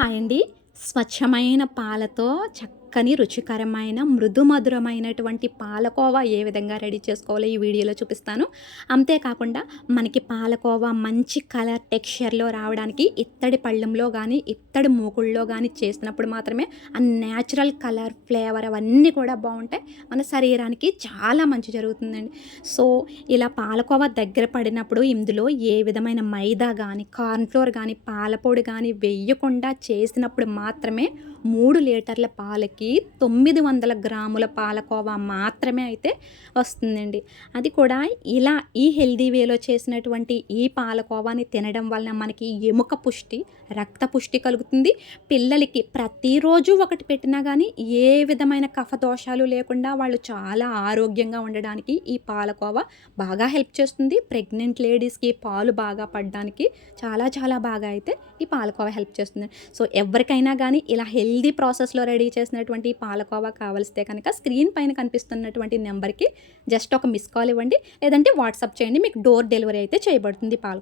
Hi అండి స్వచ్ఛమైన పాలతో చక్కని రుచికరమైన మృదు మధురమైనటువంటి పాలకోవా ఏ విధంగా రెడీ చేసుకోవాలో ఈ వీడియోలో చూపిస్తాను. అంతేకాకుండా మనకి పాలకోవా మంచి కలర్ టెక్స్చర్లో రావడానికి ఇత్తడి పళ్ళెంలో కానీ ఇత్తడి మూకుళ్ళలో కానీ చేసినప్పుడు మాత్రమే ఆ న్యాచురల్ కలర్ ఫ్లేవర్ అవన్నీ కూడా బాగుంటాయి. మన శరీరానికి చాలా మంచి జరుగుతుందండి. సో ఇలా పాలకోవా దగ్గర పడినప్పుడు ఇందులో ఏ విధమైన మైదా కానీ కార్న్ఫ్లోర్ కానీ పాలపొడి కానీ వేయకుండా చేసినప్పుడు మాత్రమే మూడు లీటర్ల పాలకి తొమ్మిది వందల గ్రాముల పాలకోవా మాత్రమే అయితే వస్తుందండి. అది కూడా ఇలా ఈ హెల్దీ వేలో చేసినటువంటి ఈ పాలకోవాని తినడం వలన మనకి ఎముక పుష్టి రక్త పుష్టి కలుగుతుంది. పిల్లలకి ప్రతిరోజు ఒకటి పెట్టినా కానీ ఏ విధమైన కఫ దోషాలు లేకుండా వాళ్ళు చాలా ఆరోగ్యంగా ఉండడానికి ఈ పాలకోవా బాగా హెల్ప్ చేస్తుంది. ప్రెగ్నెంట్ లేడీస్కి పాలు బాగా పడడానికి చాలా చాలా బాగా అయితే ఈ పాలకోవా హెల్ప్ చేస్తుంది. సో ఎవరికైనా కానీ ఇలా హెల్దీ ప్రాసెస్లో రెడీ చేసినటువంటి ఈ పాలకోవా కావలిస్తే కనుక స్క్రీన్ పైన కనిపిస్తున్నటువంటి నెంబర్కి జస్ట్ ఒక మిస్ కాల్ ఇవ్వండి. లేదంటే వాట్సాప్ చేయండి. మీకు డోర్ డెలివరీ అయితే చేయబడుతుంది పాలకోవా